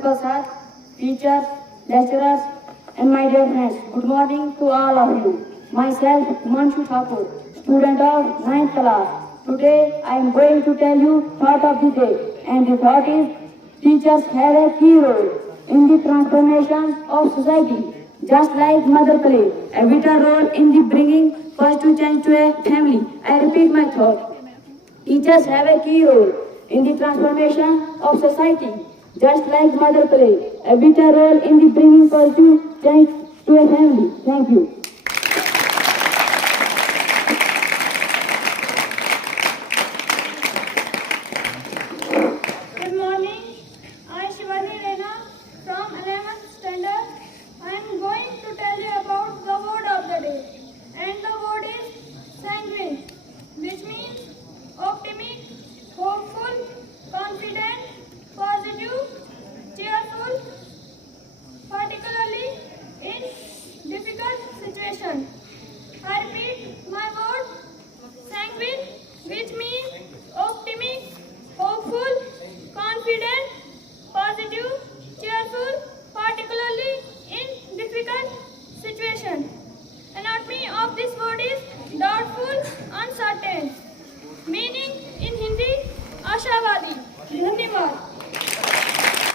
Prasad, teachers, lecturers, and my dear friends, good morning to all of you. Myself, Manshu Thakur, student of 9th class. Today, I am going to tell you thought of the day, and the thought is teachers have a key role in the transformation of society, just like mother play a vital role in the bringing positive change to a family. I repeat my thought. Teachers have a key role in the transformation of society, just like mother play a vital role in the bringing positive change to a family. Thank you.